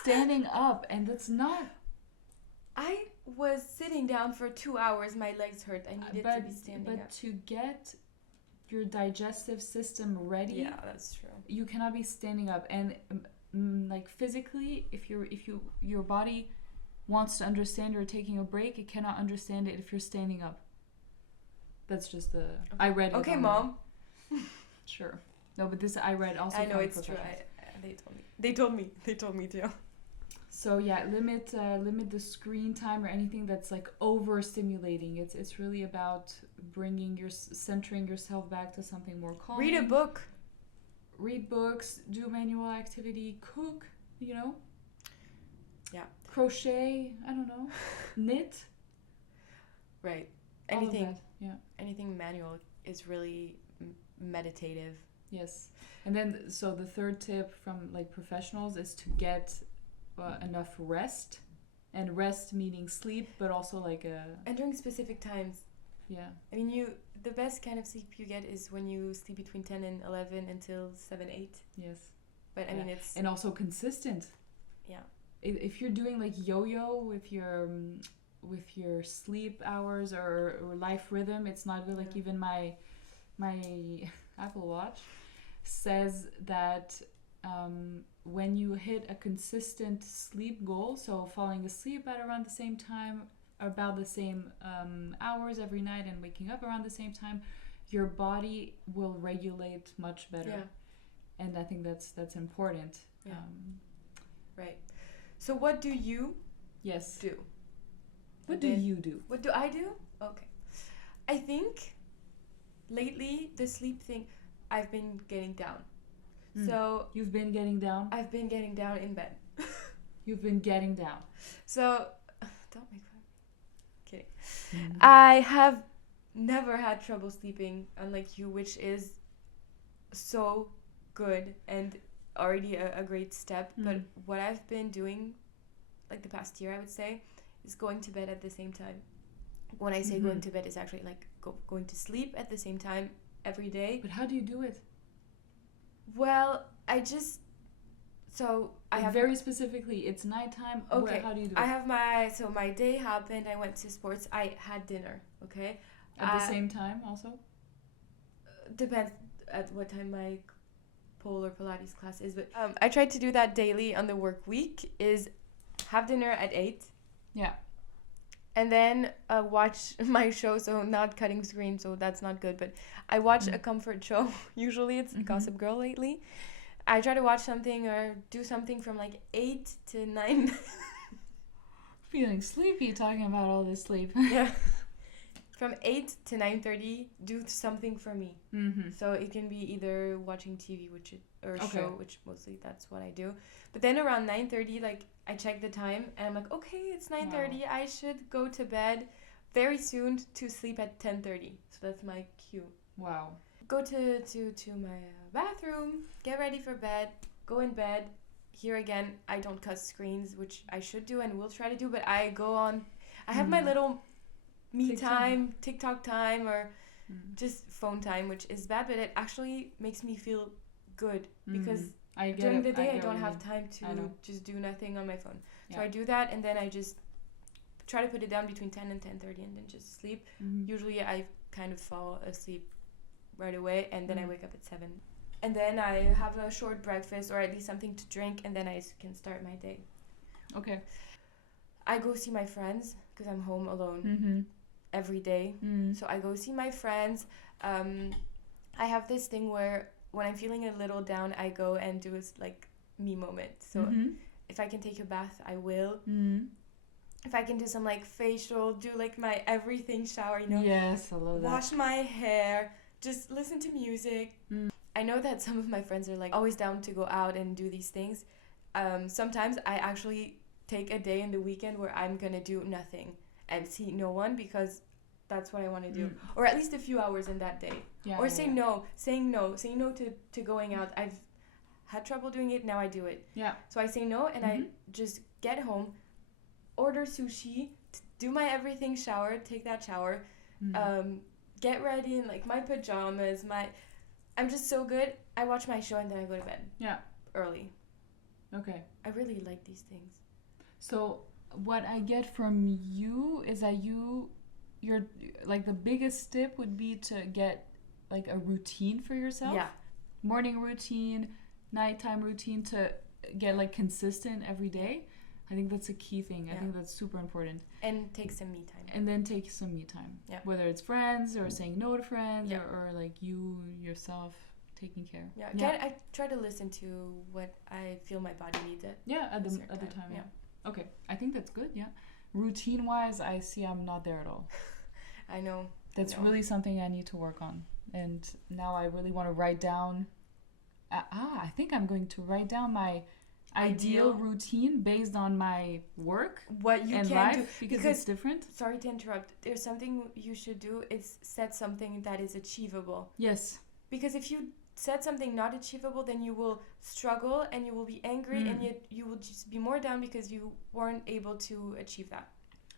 standing up, and that's not... I was sitting down for 2 hours. My legs hurt. I needed to be standing up. But to get your digestive system ready... Yeah, that's true. You cannot be standing up. And like physically, if your body wants to understand you're taking a break, it cannot understand it if you're standing up. That's just the... Okay. I read it. Okay, Mom. Sure. No, but this I read also. I know it's true. They told me too. So yeah, limit the screen time or anything that's like overstimulating. It's really about centering yourself back to something more calm. Read a book. Read books. Do manual activity. Cook. You know. Yeah. Crochet. I don't know. Knit. Right. Anything. Yeah. Anything manual is really meditative. Yes. And then so the third tip from like professionals is to get enough rest, and rest meaning sleep, but also like and during specific times. Yeah. I mean, the best kind of sleep you get is when you sleep between 10 and 11 until 7, 8. Yes. But I mean, it's... And also consistent. Yeah. If you're doing like yo-yo with your sleep hours or life rhythm, it's not good. Like even my Apple Watch says that when you hit a consistent sleep goal, so falling asleep at around the same time, about the same hours every night, and waking up around the same time, your body will regulate much better. Yeah. And I think that's important. Yeah. Right. So what do you Yes. do? What do you do? What do I do? Okay. I think lately the sleep thing, I've been getting down. So You've been getting down? I've been getting down in bed. You've been getting down. So don't make fun of me. Kidding. Mhm. I have never had trouble sleeping, unlike you, which is so good and already a great step. But what I've been doing, like the past year, I would say, is going to bed at the same time. When I say going to bed, it's actually like going to sleep at the same time every day. But how do you do it? Well, I just I have very specifically, it's nighttime. Okay. How do you do it? I have my day happened. I went to sports. I had dinner. Okay. At the same time, also. Depends at what time my pole or Pilates class is, but I tried to do that daily on the work week. Is have dinner at 8. Yeah. And then watch my show. So not cutting screen. So that's not good. But I watch a comfort show. Usually it's Gossip Girl lately. I try to watch something or do something from like 8 to 9. Feeling sleepy talking about all this sleep. Yeah. From 8 to 9:30, do something for me. So it can be either watching TV, or a show, which mostly that's what I do. But then around 9:30, like I check the time and I'm like, okay, it's 9:30. Wow. I should go to bed very soon to sleep at 10:30. So that's my cue. Wow. Go to my bathroom, get ready for bed, go in bed. Here again, I don't cut screens, which I should do and will try to do. But I go on. I have my little me time, TikTok time, or just phone time, which is bad, but it actually makes me feel good because during the day I don't have time to just do nothing on my phone. So I do that, and then I just try to put it down between 10 and 10:30, and then just sleep. Usually I kind of fall asleep right away, and then I wake up at 7. And then I have a short breakfast, or at least something to drink, and then I can start my day. Okay. I go see my friends because I'm home alone every day. So I go see my friends. I have this thing where when I'm feeling a little down, I go and do a like me moment. So if I can take a bath, I will. If I can do some like facial, do like my everything shower, Yes, I love that. wash my hair, just listen to music. I know that some of my friends are like always down to go out and do these things. Sometimes I actually take a day in the weekend where I'm gonna do nothing and see no one because that's what I want to do, or at least a few hours in that day. Saying no to going out. I've had trouble doing it, now I do it. So I say no, and I just get home, order sushi, do my everything shower, take that shower, get ready in like my pajamas, I'm just so good. I watch my show and then I go to bed. Early. Okay. I really like these things. So what I get from you is that you're like the biggest tip would be to get like a routine for yourself. Morning routine, nighttime routine, to get like consistent every day. I think that's a key thing. I think that's super important. And take some me time. And then take some me time. Whether it's friends or saying no to friends or like you yourself taking care. I try to listen to what I feel my body needs at the time. Okay, I think that's good. Routine wise, I see I'm not there at all. I know. That's really something I need to work on. And now I really want to write down. I think I'm going to write down my ideal routine based on my work, what you and can life, do, because it's different. Sorry to interrupt. There's something you should do is set something that is achievable. Yes. Because if you set something not achievable, then you will struggle and you will be angry and you will just be more down because you weren't able to achieve that.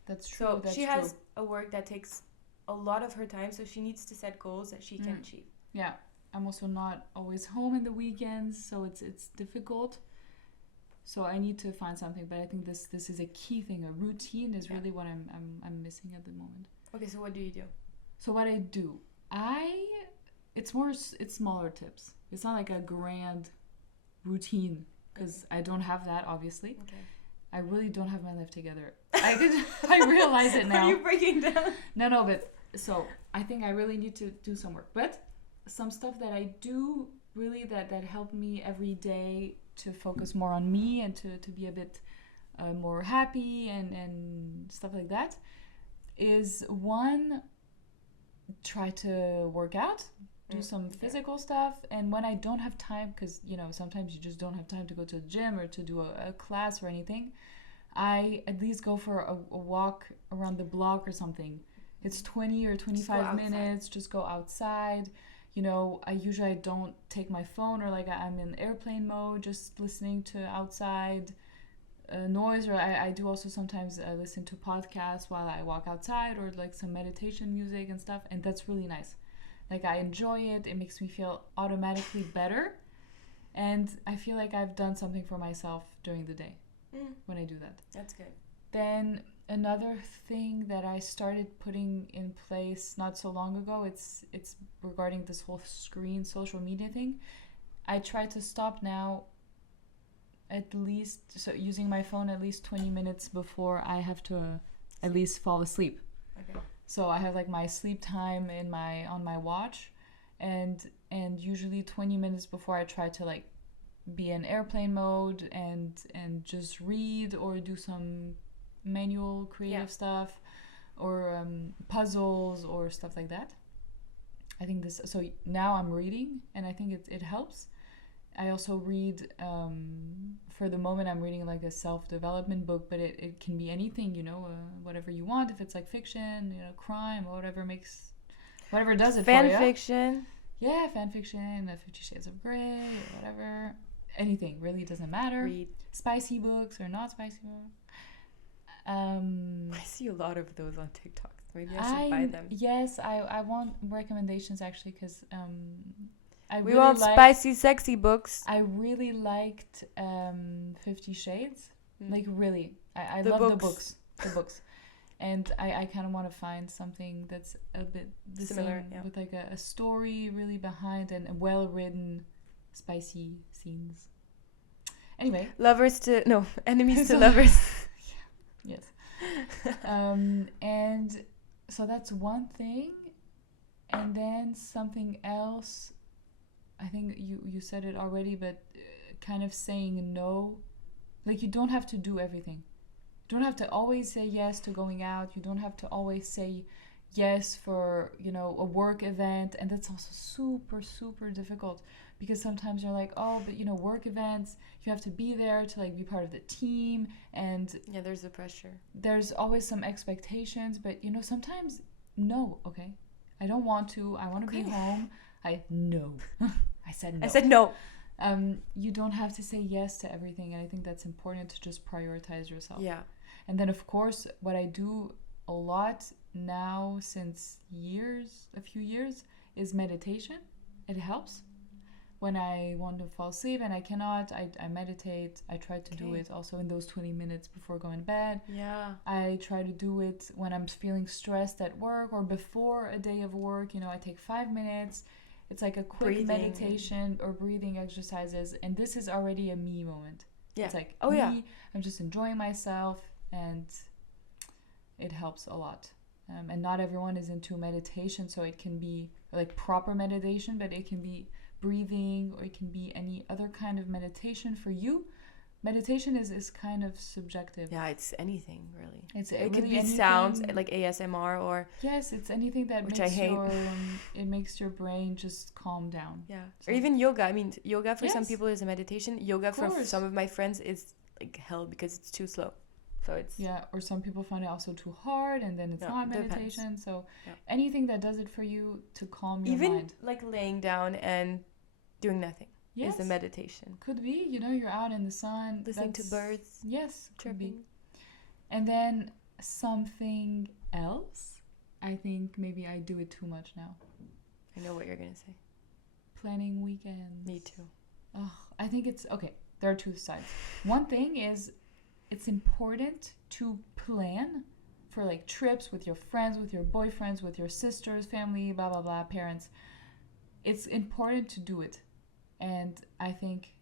That's true. So she has a work that takes a lot of her time, so she needs to set goals that she can achieve. Yeah. I'm also not always home in the weekends, so it's difficult. So I need to find something, but I think this is a key thing. A routine is really what I'm missing at the moment. Okay, so what do you do? So what I do, it's smaller tips. It's not like a grand routine because I don't have that, obviously. Okay. I really don't have my life together. I realize it now. Are you breaking down? No, but so I think I really need to do some work. But some stuff that I do really that help me every day to focus more on me and to be a bit more happy and stuff like that is one, try to work out, do some physical stuff. And when I don't have time, because sometimes you just don't have time to go to the gym or to do a class or anything, I at least go for a walk around the block or something. It's 20 or 25 minutes, just go outside. I don't take my phone, or like I'm in airplane mode, just listening to outside noise, or I do also sometimes listen to podcasts while I walk outside, or like some meditation music and stuff, and that's really nice. Like I enjoy it. It makes me feel automatically better, and I feel like I've done something for myself during the day when I do that. That's good. Then another thing that I started putting in place not so long ago, it's regarding this whole social media thing. I try to stop now using my phone at least 20 minutes before I have to at least fall asleep. Okay. So I have like my sleep time on my watch, and usually 20 minutes before I try to like be in airplane mode and just read or do some manual creative stuff or puzzles or stuff like that. I think so now I'm reading, and I think it helps. I also read, for the moment I'm reading like a self-development book, but it can be anything, whatever you want. If it's like fiction, crime, whatever does it fan for you. fiction. Yeah, fan fiction, 50 Shades of Grey, or whatever. Anything, really doesn't matter. Read. Spicy books or not spicy books. I see a lot of those on TikTok. Maybe I should buy them. Yes, I want recommendations actually, because We want spicy, sexy books. I really liked 50 Shades. Like really, I The love books. the books. And I kind of want to find something that's a bit the Similar, same, with like a story really behind and well-written, spicy scenes. Anyway. Enemies to lovers. Yes. And so that's one thing. And then something else, I think you said it already, but kind of saying no. Like you don't have to do everything. You don't have to always say yes to going out. You don't have to always say yes for, a work event. And that's also super, super difficult, because sometimes you're like, oh, but work events, you have to be there to like be part of the team, and Yeah, there's the pressure. there's always some expectations, but sometimes no, okay, I don't want to, I want to be home. I said no. I said no. You don't have to say yes to everything, and I think that's important to just prioritize yourself. Yeah. And then of course what I do a lot now since a few years, is meditation. It helps. When I want to fall asleep and I cannot, I meditate. I try to do it also in those 20 minutes before going to bed. Yeah. I try to do it when I'm feeling stressed at work or before a day of work. I take 5 minutes. It's like a quick meditation or breathing exercises. And this is already a me moment. Yeah. It's like yeah. I'm just enjoying myself, and it helps a lot. And not everyone is into meditation, so it can be like proper meditation, but it can be breathing, or it can be any other kind of meditation for you. Meditation is kind of subjective. Yeah, it's anything really. It really could be anything, sounds like ASMR or yes, it's anything that which makes I hate. it makes your brain just calm down. Yeah, So- or even yoga. I mean, yoga for some Yes. people is a meditation. Yoga for course. some of my friends is like hell because it's too slow. So it's Yeah, or some people find it also too hard, and then it's Yeah, not depends. meditation. So Yeah. anything that does it for you to calm your even mind. like laying down and doing nothing Yes, is a meditation. could be. You're out in the sun, Listening to that's- birds Yes, could be. chirping. And then something else. I think maybe I do it too much now. I know what you're gonna say. Planning weekends. Me too. Oh, I think it's okay. There are two sides. One thing is, it's important to plan for like trips with your friends, with your boyfriends, with your sisters, family, blah blah blah, parents. It's important to do it, and I think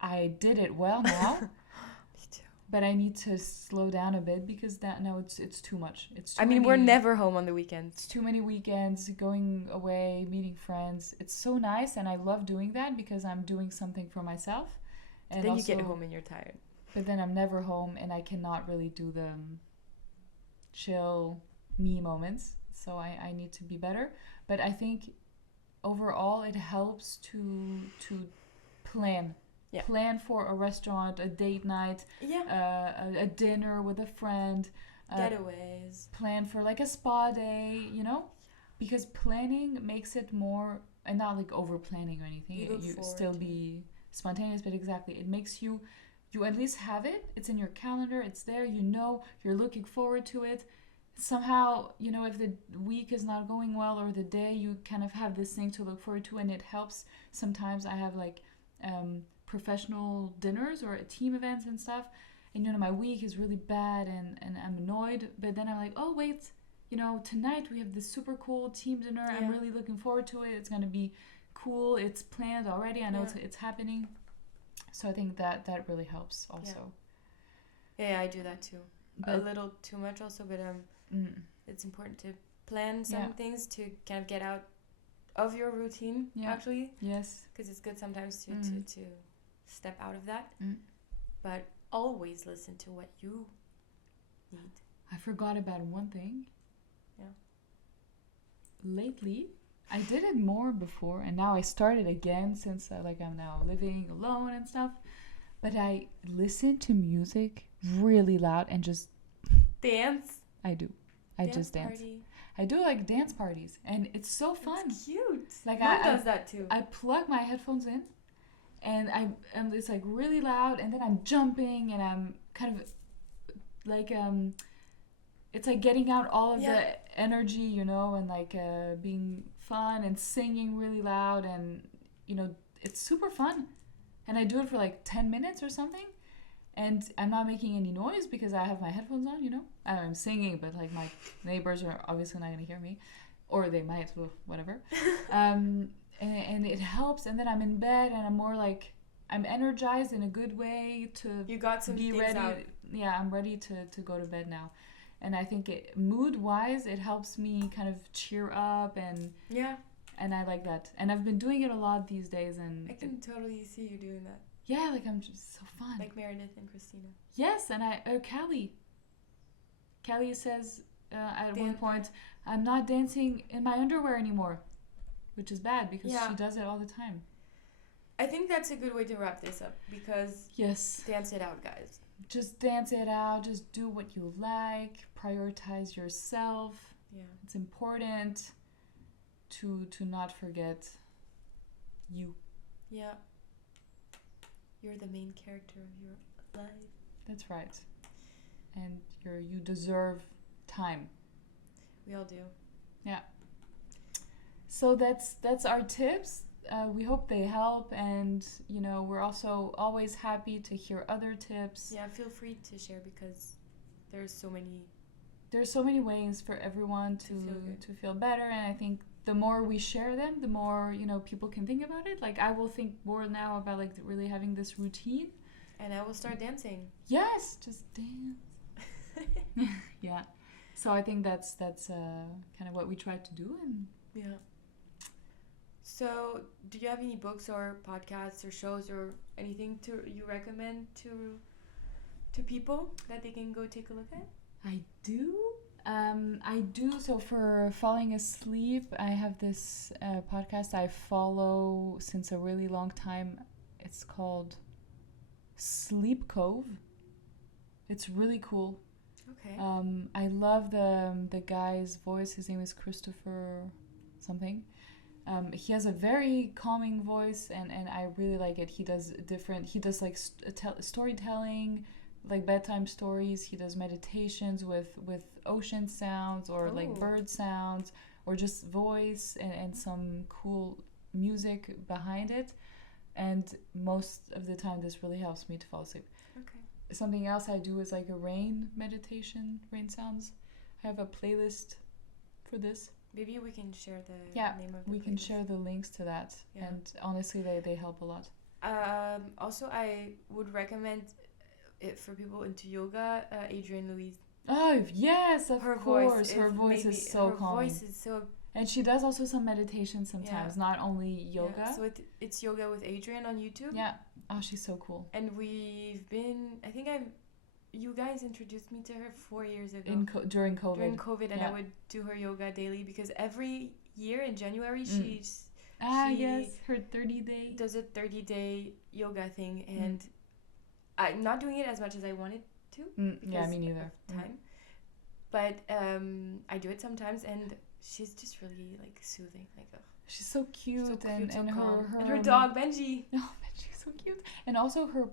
I did it well now. Me too. But I need to slow down a bit because that now it's too much. It's too I mean, we're many- never home on the weekends. It's too many weekends, going away, meeting friends. It's so nice, and I love doing that because I'm doing something for myself. And Then you also, get home and you're tired. but then I'm never home, and I cannot really do the chill me moments. So I need to be better. But I think overall it helps to plan. Yeah. Plan for a restaurant, a date night, Yeah. a dinner with a friend. Getaways. Plan for like a spa day, you know, because planning makes it more, and not like over planning or anything. You look You forward still to be spontaneous, but exactly, it makes you at least have it. It's in your calendar. It's there. You know, you're looking forward to it. Somehow, you know, if the week is not going well or the day, you kind of have this thing to look forward to, and it helps. Sometimes I have like professional dinners or team events and stuff, and you know my week is really bad and I'm annoyed, but then I'm like, oh wait, you know, tonight we have this super cool team dinner. I'm Yeah. really looking forward to it. It's gonna be cool. It's planned already. I know Yeah. it's happening. So I think that really helps also. Yeah, I do that too. A But little too much also, but mm, it's important to plan some Yeah. things to kind of get out of your routine, Yeah. actually, yes, because it's good sometimes to step out of that. Mm. But always listen to what you need. I forgot about one thing. Yeah. Lately, I did it more before, and now I started again since I'm now living alone and stuff. But I listen to music really loud and just Dance. I do. I just dance. Party. I do like dance parties, and it's so fun. It's cute. Like, Mom I- does that too. I plug my headphones in, and it's like really loud, and then I'm jumping, and I'm kind of like it's like getting out all of Yeah. the energy, you know, and like being fun and singing really loud, and you know, it's super fun. And I do it for like 10 minutes or something, and I'm not making any noise because I have my headphones on, you know. I'm singing, but like my neighbors are obviously not gonna hear me, or they might, well, whatever. And it helps, and then I'm in bed and I'm more like I'm energized in a good way to You got some be things ready. out. Yeah, I'm ready to go to bed now. And I think mood wise it helps me kind of cheer up, Yeah, and I like that. And I've been doing it a lot these days, and I can totally see you doing that. yeah, like I'm just so fun. Like Meredith and Christina. Yes, and Callie says at one Dance. point, I'm not dancing in my underwear anymore, which is bad because Yeah. she does it all the time. I think that's a good way to wrap this up because Yes. dance it out, guys. Just dance it out. Just do what you like. Prioritize yourself. Yeah. It's important to not forget you. Yeah. You're the main character of your life. That's right. And you deserve time. We all do. So that's our tips. We hope they help, and you know we're also always happy to hear other tips. Yeah, feel free to share because there's so many. There's so many ways for everyone To feel good. to feel better, and I think the more we share them, the more people can think about it. Like I will think more now about like really having this routine. And I will start dancing. Yes, just dance. Yeah. So I think that's kind of what we try to do, and Yeah. So, do you have any books or podcasts or shows or anything you recommend to people that they can go take a look at? I do. I do. So for falling asleep, I have this podcast I follow since a really long time. It's called Sleep Cove. It's really cool. Okay. I love the guy's voice. His name is Christopher something. He has a very calming voice, and I really like it. He does like storytelling, like bedtime stories. He does meditations with ocean sounds or like Ooh. bird sounds or just voice and some cool music behind it. And most of the time, this really helps me to fall asleep. Okay. Something else I do is like a rain meditation, rain sounds. I have a playlist for this. Maybe we can share the Yeah, name of the We can playlist. share the links to that. Yeah. And honestly, they help a lot. Also, I would recommend it for people into yoga. Adrienne Louise. Oh yes, of Her course. voice Her voice maybe, is so her calming. voice is so And she does also some meditation sometimes, not only yoga. Yeah, so it's yoga with Adrienne on YouTube. Yeah. Oh, she's so cool. And we've been. I think you guys introduced me to her 4 years ago. During COVID. During COVID, and Yeah. I would do her yoga daily because every year in January Mm. she Yes, her 30-day. does a 30-day yoga thing, and I'm not doing it as much as I wanted to. Yeah, because me neither. of time. But I do it sometimes, and she's just really like soothing. Like, She's so cute, so cute, and, so and calm. her And her dog Benji. Oh, she's so cute. And also her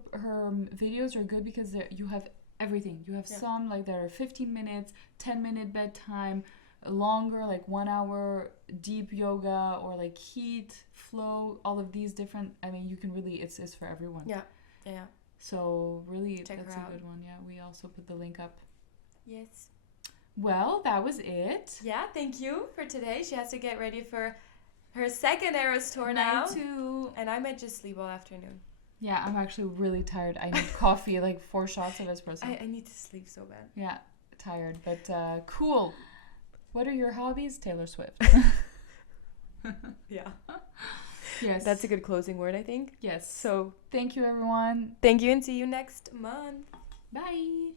videos are good because you have everything. You have some like that are 15 minutes, 10-minute bedtime, longer like 1 hour deep yoga, or like heat, flow, all of these different. I mean, you can really it's for everyone. Yeah. So really, Check that's her a out. good one. Yeah, we also put the link up. Yes. Well, that was it. Yeah. Thank you for today. She has to get ready for her second Eras tour now. Mine too. And I might just sleep all afternoon. Yeah, I'm actually really tired. I need coffee, like 4 shots of espresso. I need to sleep so bad. Yeah, tired, but cool. What are your hobbies? Taylor Swift. Yeah. Yes. That's a good closing word, I think. Yes. So Thank you, everyone. thank you, and see you next month. Bye.